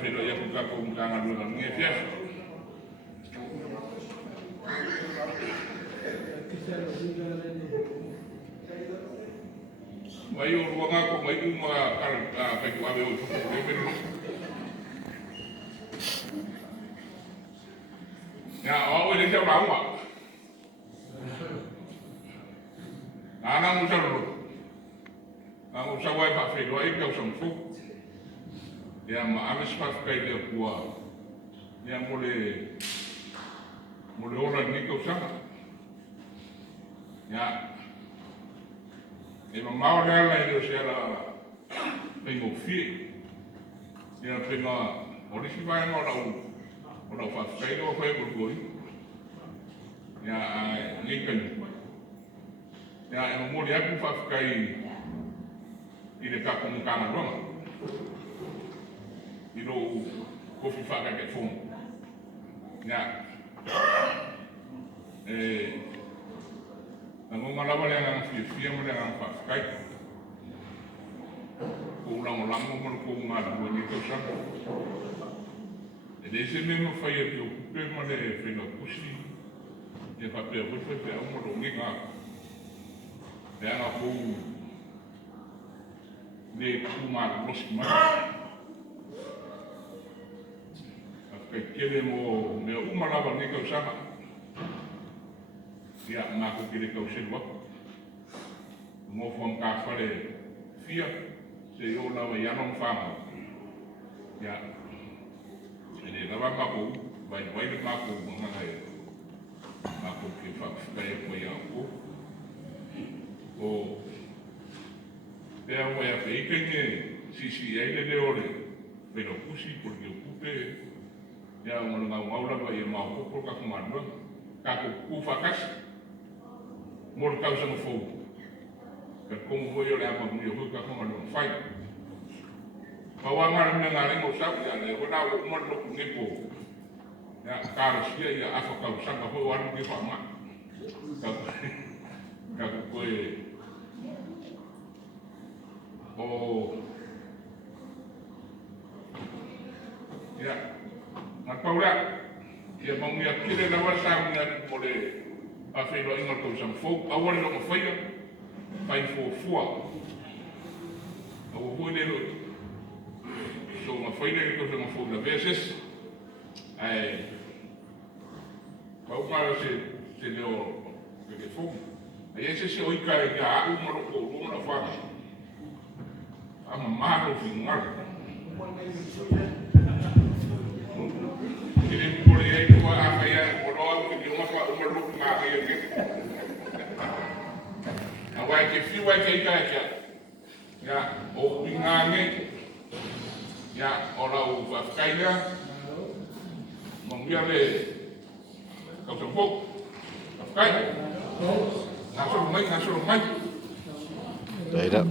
Whawhero ia kuka ko mkanga luna nge fiasa. Mai o ruanga ko mai uma kai ku ave o tuku. Ya, o le tau rawa. Ana mo sa ro. Ang sa wai pa fe do ai ka usang fu. Ya ma ames pa kai de kuwa. Ya mole ora ni ko sa. Ya. E ma mau la ni se la pengo fi. Ya penga ori si vai no la o fa kai do fa ko goi. Ya ni kan. Ya e mo dia ku fa kai ile ka ko mkana roma. Ilo kofi fa ka ke fon. Ya. Nang malawa le nang fia mo le nang fa kai. Ko ulang mo ko ngala mo ni ko sa. E se mesmo fai que o pe mo le fe no kusi. E fa pe o fe o mo lo nginga. E ana ko le ku ma lo si ma. Pe kele mo me uma lava ni ko sa. Ya ma ko kile ko se wa. Mo fon ka fale fia se yo la ya non fama. Ya. Ele lava ma ko vai de ma ko ma ngai. Ma ko ke fa kai ko ya ko. O pe a ya pe que si ele de ore. Pero kusi porque ocupe ya mo nga maula ba ye ma ko ka ko manwa ka ko ku fakas mo ka so no fo ka ko mo yo le apa mo yo ka ko manwa fai pa wa ma na na le mo sa ya le ko na mo no ku ni po ya ka sia ya afa ka sa ka ho wa ni fa ma ka ko e o ya ma paura ia mau ia kile na wa sa na mole a fe lo inga ko sam fo a wa no fa ia fai fo fua a wo ne lo so ma fa ile ko sam fo na veces ai pa o para se lo que fo ai ese se oi ka ya u mo ko ru na fa a ma no fingar Ele por aí que vai a faia por lá que uma roupa mais aí que a vai que fio vai que já o pingange já ora o vai cair não via le com o fogo vai cair na sua mãe Đấy đó.